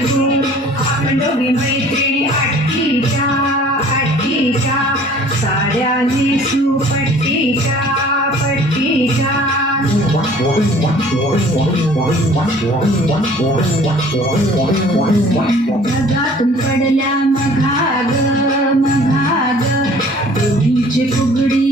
तू आपण दोघी मैत्रिणी आठवीच्या साड्या पडल्या मघाग मघाग दोघीची फुगडी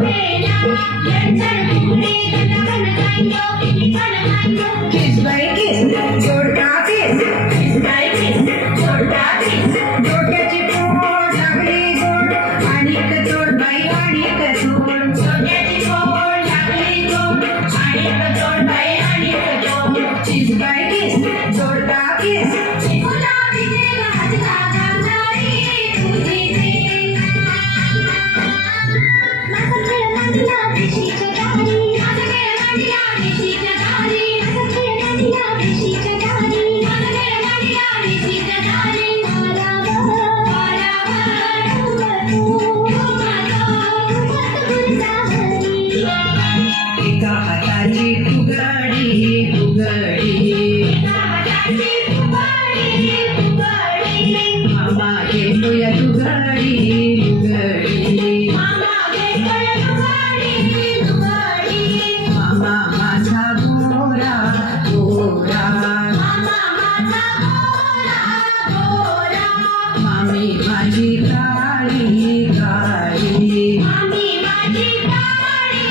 Hey, now, you're tired of people, they don't know how to find your people. गोरा मामा मामा गोरा गोरा मामी भाजी तारी गाई मामी भाजी तारी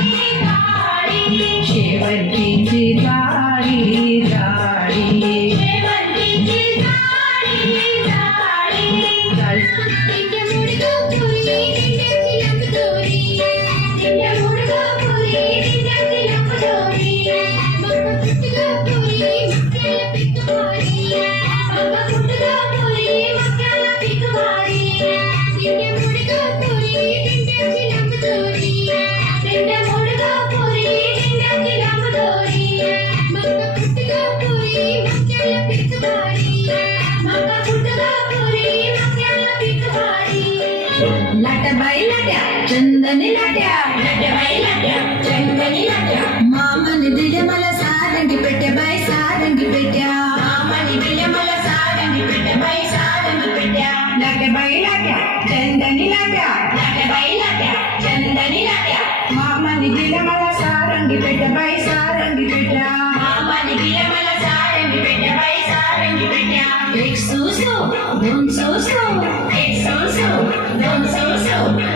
ಚಂದನಿ ನಟ ಚಂದನಿ ನಟ ಮಾಮನಿ ದಿಲಮಲ ಸಾರಂಗಿ ಪೆಟ್ಟೆ ಬೈ ಸಾರಂಗಿ ಪೆಟ್ಟ ಮಾಮನಿ ದಿಲಮಲ ಸಾರಂಗಿ ಪೆಟ್ಟೆ ಬೈ ಸಾರಂಗಿ ಪೆಟ್ಟ ನಟ ಬೈ ನಟ ಚಂದನಿ ನಟ ನಟ ಬೈ ನಟ ಚಂದನಿ ನಟ ಮಾಮನಿ ದಿಲಮಲ ಸಾರಂಗಿ ಪೆಟ್ಟೆ ಬೈ ಸಾರಂಗಿ ಪೆಟ್ಟ ಮಾಮನಿ ದಿಲಮಲ ಸಾರಂಗಿ ಪೆಟ್ಟೆ ಬೈ ಸಾರಂಗಿ ಪೆಟ್ಟ ಎಕ್ಸೂಸು ದುಂಸೂಸು ಎಕ್ಸೂಸು ದುಂಸೂಸು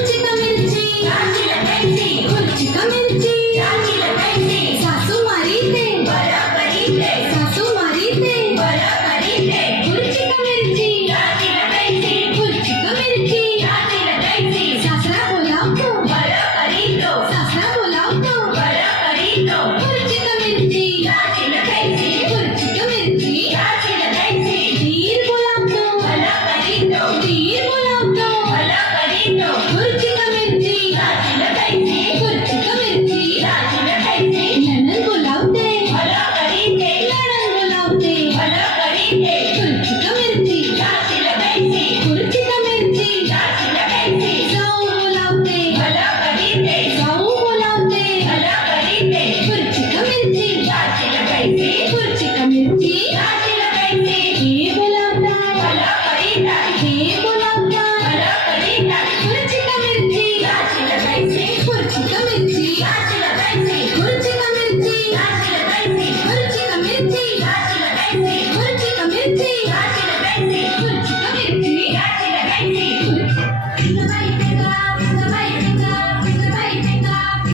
तुमची भलं करीन